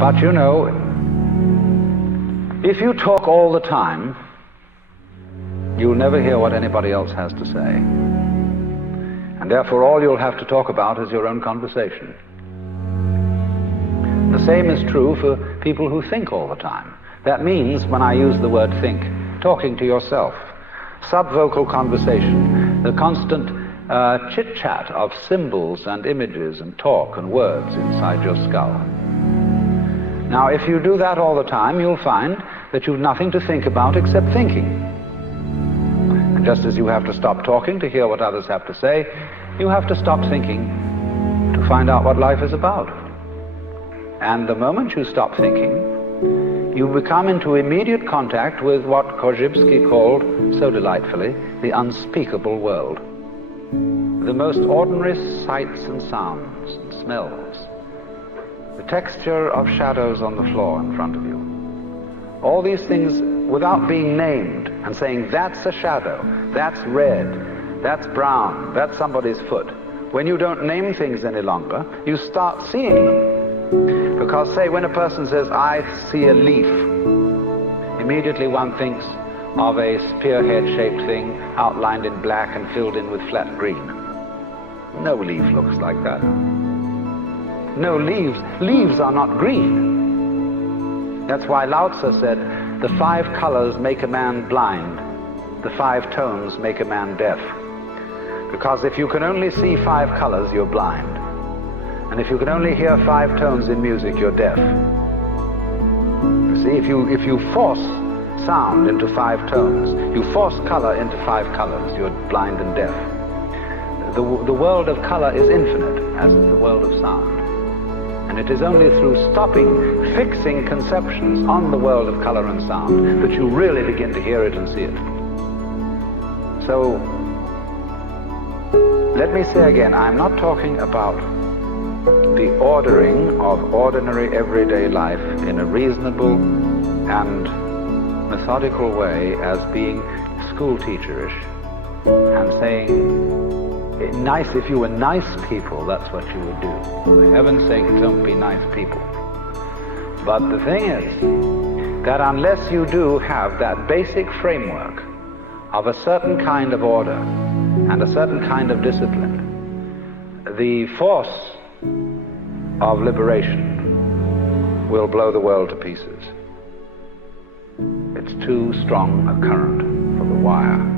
But you know, if you talk all the time, you'll never hear what anybody else has to say. And therefore all you'll have to talk about is your own conversation. The same is true for people who think all the time. That means, when I use the word think, talking to yourself. Subvocal conversation, the constant chit-chat of symbols and images and talk and words inside your skull. Now, if you do that all the time, you'll find that you've nothing to think about except thinking. And just as you have to stop talking to hear what others have to say, you have to stop thinking to find out what life is about. And the moment you stop thinking, you become into immediate contact with what Korzybski called, so delightfully, the unspeakable world. The most ordinary sights and sounds and smells. The texture of shadows on the floor in front of you. All these things without being named and saying, that's a shadow, that's red, that's brown, that's somebody's foot. When you don't name things any longer, you start seeing them. Because, say, when a person says, I see a leaf, immediately one thinks of a spearhead-shaped thing outlined in black and filled in with flat green. No leaf looks like that. No leaves are not green. That's why Lao Tzu said, the 5 colors make a man blind, the 5 tones make a man deaf. Because if you can only see 5 colors, you're blind. And if you can only hear 5 tones in music, you're deaf. You see, if you force sound into 5 tones, you force color into 5 colors, you're blind and deaf. The world of color is infinite, as is the world of sound. And it is only through stopping, fixing conceptions on the world of color and sound that you really begin to hear it and see it. So, let me say again, I'm not talking about the ordering of ordinary everyday life in a reasonable and methodical way as being school teacherish and saying, nice, if you were nice people, that's what you would do. For heaven's sake, don't be nice people. But the thing is that unless you do have that basic framework of a certain kind of order and a certain kind of discipline, the force of liberation will blow the world to pieces. It's too strong a current for the wire.